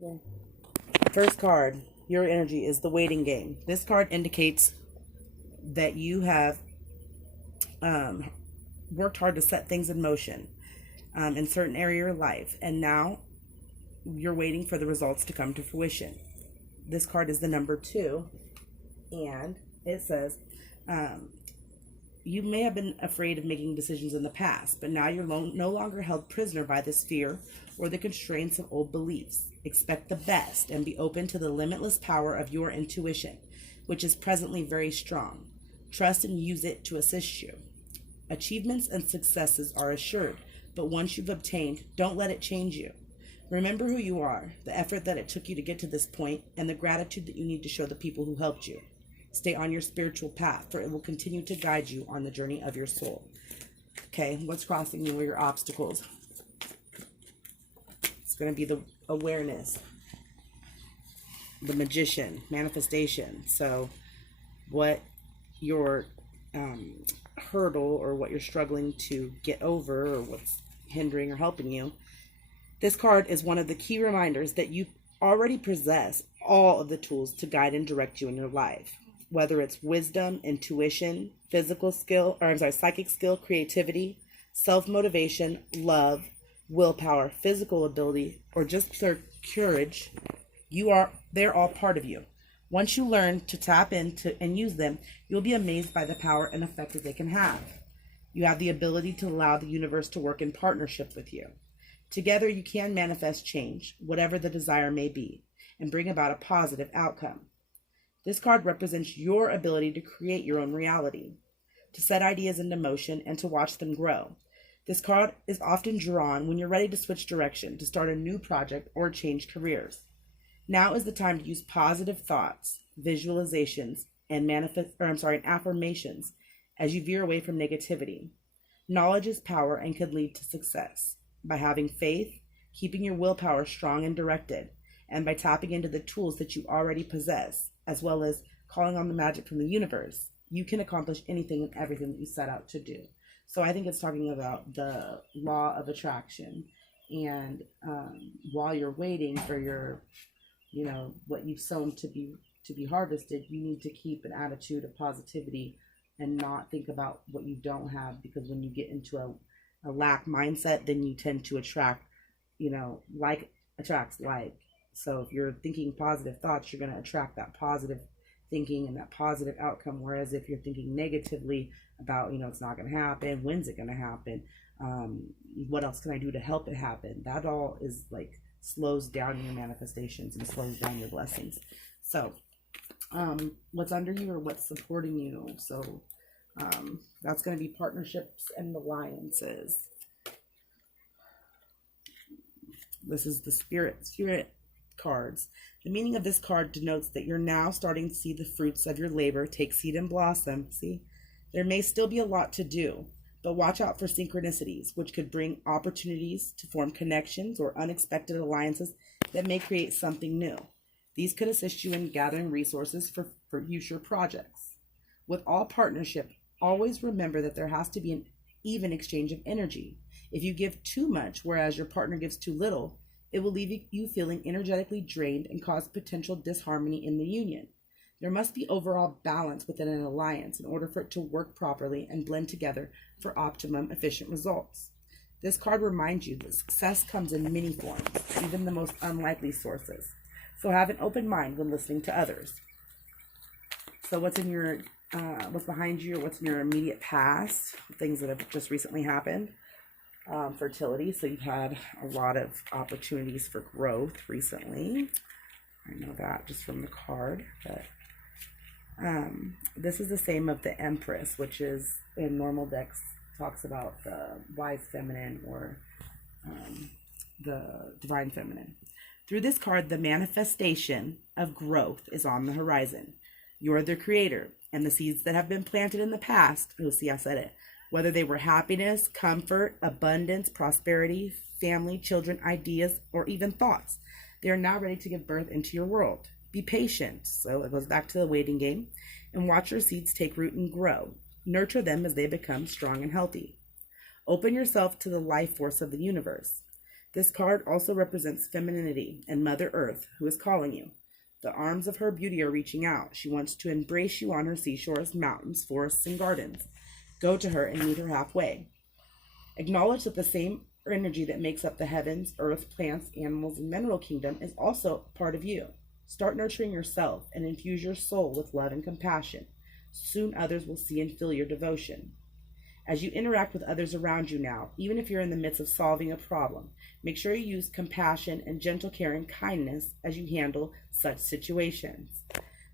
Yeah. First card, your energy is the waiting game. This card indicates that you have um, worked hard to set things in motion in certain area of your life, and now you're waiting for the results to come to fruition. This card is the number two, and it says um, you may have been afraid of making decisions in the past, but now you're no longer held prisoner by this fear or the constraints of old beliefs. Expect the best and be open to the limitless power of your intuition, which is presently very strong. Trust and use it to assist you. Achievements and successes are assured, but once you've obtained, don't let it change you. Remember who you are, the effort that it took you to get to this point, and the gratitude that you need to show the people who helped you. Stay on your spiritual path, for it will continue to guide you on the journey of your soul. Okay, what's crossing you? What are your obstacles? It's going to be the awareness, the magician, manifestation. So, what your hurdle or what you're struggling to get over or what's hindering or helping you. This card is one of the key reminders that you already possess all of the tools to guide and direct you in your life, whether it's wisdom, intuition, physical skill, or psychic skill, creativity, self-motivation, love, willpower, physical ability, or just pure courage. They're all part of you. Once you learn to tap into and use them, you'll be amazed by the power and effect that they can have. You have the ability to allow the universe to work in partnership with you. Together, you can manifest change, whatever the desire may be, and bring about a positive outcome. This card represents your ability to create your own reality, to set ideas into motion, and to watch them grow. This card is often drawn when you're ready to switch direction, to start a new project, or change careers. Now is the time to use positive thoughts, visualizations, and affirmations as you veer away from negativity. Knowledge is power and could lead to success. By having faith, keeping your willpower strong and directed, and by tapping into the tools that you already possess, as well as calling on the magic from the universe, you can accomplish anything and everything that you set out to do. So I think it's talking about the law of attraction. And while you're waiting for your, what you've sown to be harvested, you need to keep an attitude of positivity and not think about what you don't have, because when you get into a lack mindset, then you tend to attract, like attracts like. So if you're thinking positive thoughts, you're going to attract that positive thinking and that positive outcome. Whereas if you're thinking negatively about, it's not going to happen, when's it going to happen, what else can I do to help it happen, that all is like slows down your manifestations and slows down your blessings. So what's under you or what's supporting you? So that's going to be partnerships and alliances. This is the spirit cards. The meaning of this card denotes that you're now starting to see the fruits of your labor take seed and blossom. See, there may still be a lot to do, but watch out for synchronicities, which could bring opportunities to form connections or unexpected alliances that may create something new. These could assist you in gathering resources for future projects. With all partnership, always remember that there has to be an even exchange of energy. If you give too much, whereas your partner gives too little, it will leave you feeling energetically drained and cause potential disharmony in the union. There must be overall balance within an alliance in order for it to work properly and blend together for optimum efficient results. This card reminds you that success comes in many forms, even the most unlikely sources. So have an open mind when listening to others. So what's behind you, or what's in your immediate past, things that have just recently happened. Fertility, so you've had a lot of opportunities for growth recently. I know that just from the card, but this is the same of the Empress, which is in normal decks talks about the wise feminine or the divine feminine. Through this card, the manifestation of growth is on the horizon. You're the creator, and the seeds that have been planted in the past, oh, see, I said it, whether they were happiness, comfort, abundance, prosperity, family, children, ideas, or even thoughts, they are now ready to give birth into your world. Be patient, so it goes back to the waiting game, and watch your seeds take root and grow. Nurture them as they become strong and healthy. Open yourself to the life force of the universe. This card also represents femininity and Mother Earth, who is calling you. The arms of her beauty are reaching out. She wants to embrace you on her seashores, mountains, forests, and gardens. Go to her and meet her halfway. Acknowledge that the same energy that makes up the heavens, earth, plants, animals, and mineral kingdom is also part of you. Start nurturing yourself and infuse your soul with love and compassion. Soon others will see and feel your devotion. As you interact with others around you now, even if you're in the midst of solving a problem, make sure you use compassion and gentle care and kindness as you handle such situations.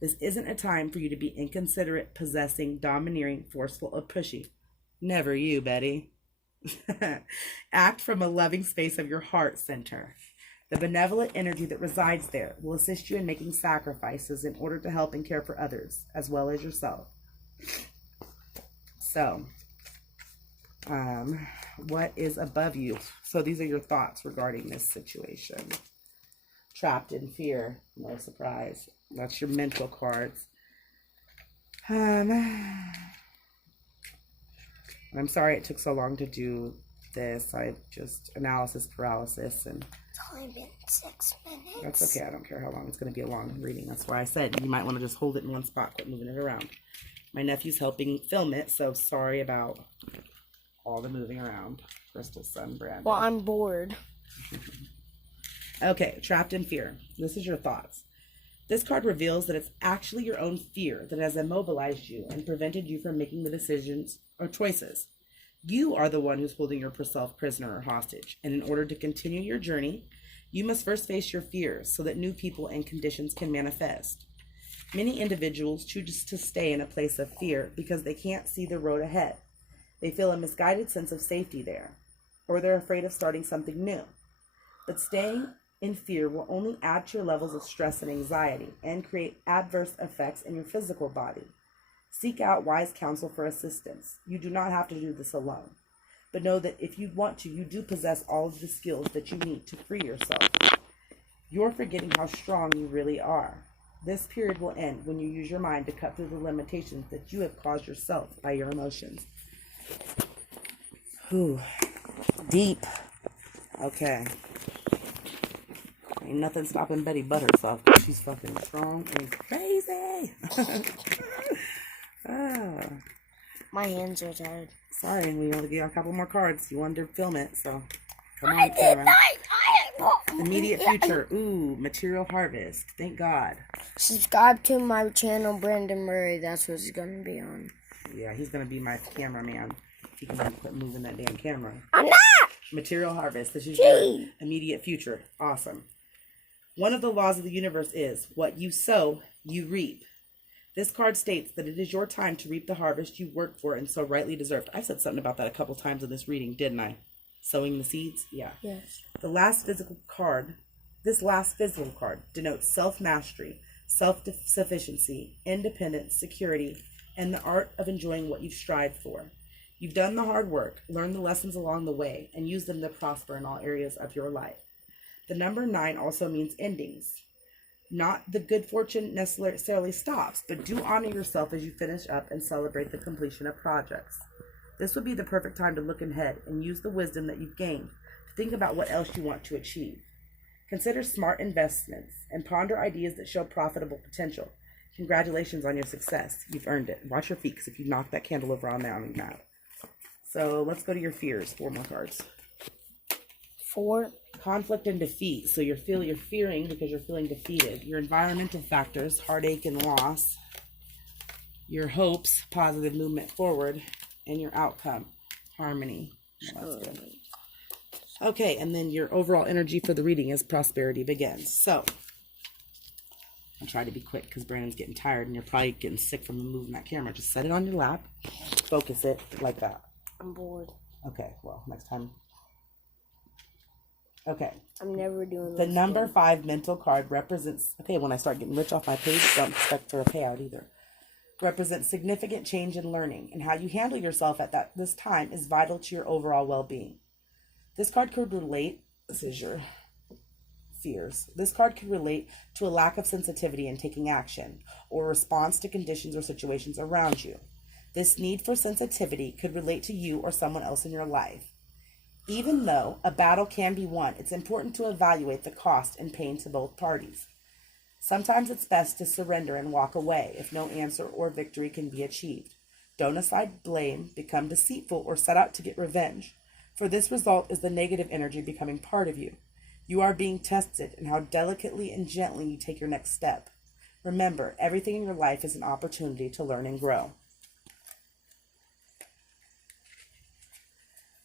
This isn't a time for you to be inconsiderate, possessing, domineering, forceful, or pushy. Never you, Betty. Act from a loving space of your heart center. The benevolent energy that resides there will assist you in making sacrifices in order to help and care for others, as well as yourself. So, what is above you? So these are your thoughts regarding this situation. Trapped in fear, no surprise. That's your mental cards. I'm sorry it took so long to do this. I just analysis paralysis, and it's only been 6 minutes. That's okay. I don't care how long. It's going to be a long reading. That's why I said you might want to just hold it in one spot, quit moving it around. My nephew's helping film it, so sorry about all the moving around. Crystal Sun Brand. Well, I'm bored. Okay, trapped in fear. This is your thoughts. This card reveals that it's actually your own fear that has immobilized you and prevented you from making the decisions or choices. You are the one who's holding yourself prisoner or hostage, and in order to continue your journey, you must first face your fears so that new people and conditions can manifest. Many individuals choose to stay in a place of fear because they can't see the road ahead. They feel a misguided sense of safety there, or they're afraid of starting something new. But staying in fear will only add to your levels of stress and anxiety and create adverse effects in your physical body. Seek out wise counsel for assistance. You do not have to do this alone. But know that if you want to, you do possess all of the skills that you need to free yourself. You're forgetting how strong you really are. This period will end when you use your mind to cut through the limitations that you have caused yourself by your emotions. Whew. Deep. Okay. Ain't nothing stopping Betty but herself. She's fucking strong and crazy. My hands are tired. Sorry, we only got a couple more cards. You wanted to film it, so come I on, did camera. not. Immediate future. Ooh, material harvest. Thank God. Subscribe to my channel, Brandon Murray. That's what it's gonna be on. Yeah, he's gonna be my cameraman. He can quit moving that damn camera. I'm not. Material harvest. This is your immediate future. Awesome. One of the laws of the universe is what you sow, you reap. This card states that it is your time to reap the harvest you worked for and so rightly deserved. I said something about that a couple times in this reading, didn't I? Sowing the seeds? Yeah. Yes. This last physical card denotes self-mastery, self-sufficiency, independence, security, and the art of enjoying what you've strived for. You've done the hard work, learned the lessons along the way, and used them to prosper in all areas of your life. The number 9 also means endings. Not the good fortune necessarily stops, but do honor yourself as you finish up and celebrate the completion of projects. This would be the perfect time to look ahead and use the wisdom that you've gained to think about what else you want to achieve. Consider smart investments and ponder ideas that show profitable potential. Congratulations on your success. You've earned it. Watch your feet, because if you knock that candle over on there, I'm mad. So let's go to your fears. 4 more cards. 4. Conflict and defeat. So you're fearing because you're feeling defeated. Your environmental factors, heartache and loss. Your hopes, positive movement forward. And your outcome, harmony. Well, that's good. Okay, and then your overall energy for the reading is prosperity begins. So I'll try to be quick because Brandon's getting tired and you're probably getting sick from moving that camera. Just set it on your lap. Focus it like that. I'm bored. Okay, well, next time. Okay. I'm never doing The this number again. 5 mental card represents, okay, when I start getting rich off my page, don't expect for a payout either. Represents significant change in learning, and how you handle yourself at this time is vital to your overall well-being. This card could relate, this is your fears. This card could relate to a lack of sensitivity in taking action or response to conditions or situations around you. This need for sensitivity could relate to you or someone else in your life. Even though a battle can be won, it's important to evaluate the cost and pain to both parties. Sometimes it's best to surrender and walk away if no answer or victory can be achieved. Don't assign blame, become deceitful, or set out to get revenge, for this result is the negative energy becoming part of you. You are being tested in how delicately and gently you take your next step. Remember, everything in your life is an opportunity to learn and grow.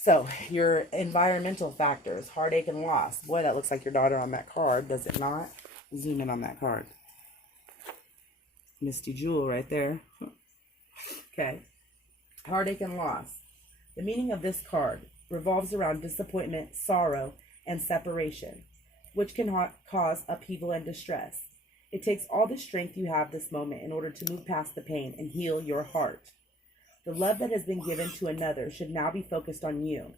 So, your environmental factors, heartache and loss. Boy, that looks like your daughter on that card, does it not? Zoom in on that card. Misty Jewel right there. Okay. Heartache and loss. The meaning of this card revolves around disappointment, sorrow, and separation, which can cause upheaval and distress. It takes all the strength you have this moment in order to move past the pain and heal your heart. The love that has been given to another should now be focused on you.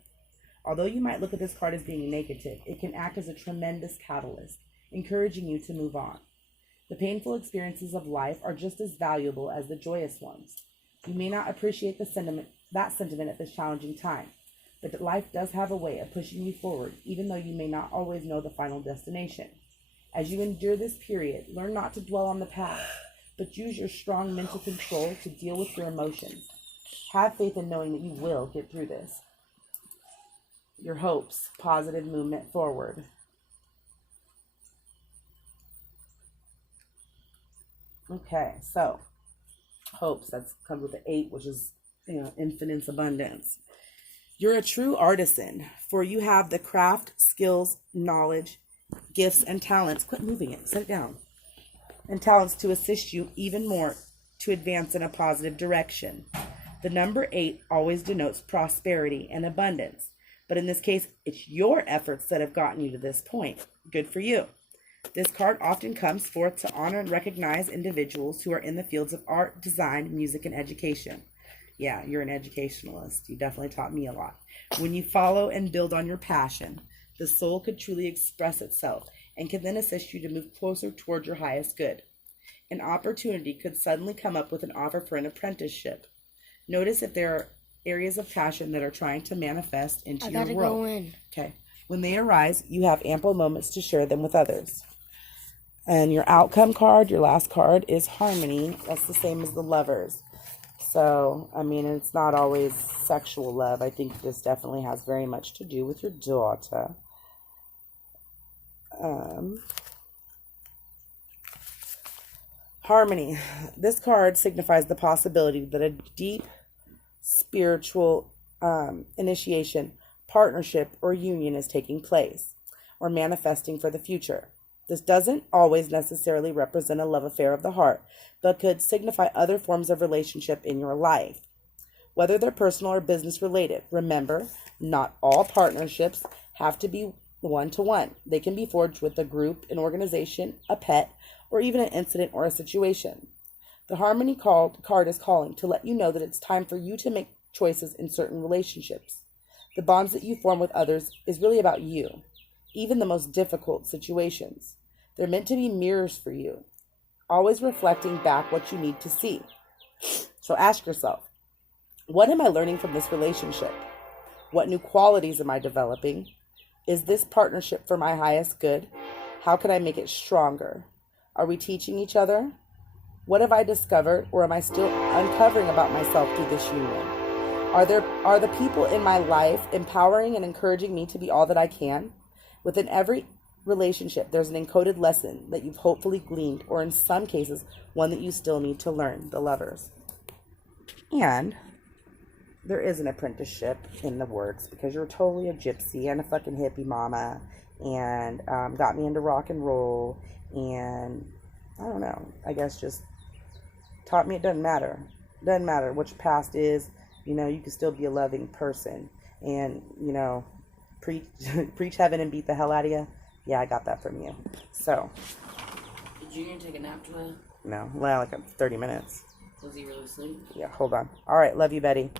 Although you might look at this card as being negative, it can act as a tremendous catalyst, encouraging you to move on. The painful experiences of life are just as valuable as the joyous ones. You may not appreciate that sentiment at this challenging time, but life does have a way of pushing you forward, even though you may not always know the final destination. As you endure this period, learn not to dwell on the past, but use your strong mental control to deal with your emotions. Have faith in knowing that you will get through this. Your hopes, positive movement forward. Okay, so hopes, that comes with the 8, which is, infinite abundance. You're a true artisan, for you have the craft, skills, knowledge, gifts, and talents. Quit moving it, set it down. And talents to assist you even more to advance in a positive direction. The number 8 always denotes prosperity and abundance, but in this case, it's your efforts that have gotten you to this point. Good for you. This card often comes forth to honor and recognize individuals who are in the fields of art, design, music, and education. Yeah, you're an educationalist. You definitely taught me a lot. When you follow and build on your passion, the soul could truly express itself and can then assist you to move closer toward your highest good. An opportunity could suddenly come up with an offer for an apprenticeship. Notice if there are areas of passion that are trying to manifest into your world. I gotta go in. Okay. When they arise, you have ample moments to share them with others. And your outcome card, your last card, is harmony. That's the same as the lovers. So, it's not always sexual love. I think this definitely has very much to do with your daughter. Harmony. This card signifies the possibility that a deep spiritual initiation, partnership, or union is taking place or manifesting for the future. This doesn't always necessarily represent a love affair of the heart, but could signify other forms of relationship in your life, whether they're personal or business related. Remember, not all partnerships have to be one-to-one. They can be forged with a group, an organization, a pet, or even an incident or a situation. The Harmony card is calling to let you know that it's time for you to make choices in certain relationships. The bonds that you form with others is really about you, even the most difficult situations. They're meant to be mirrors for you, always reflecting back what you need to see. So ask yourself, what am I learning from this relationship? What new qualities am I developing? Is this partnership for my highest good? How can I make it stronger? Are we teaching each other? What have I discovered, or am I still uncovering about myself through this union? Are the people in my life empowering and encouraging me to be all that I can? Within every relationship, there's an encoded lesson that you've hopefully gleaned, or in some cases, one that you still need to learn, the lovers. And there is an apprenticeship in the works, because you're totally a gypsy and a fucking hippie mama, and got me into rock and roll, and I don't know, I guess just taught me it doesn't matter. Doesn't matter what your past is, you can still be a loving person, and, preach heaven and beat the hell out of you. Yeah, I got that from you. So. Did Junior take a nap today? No, well, like 30 minutes. Was he really asleep? Yeah, hold on. All right, love you, Betty.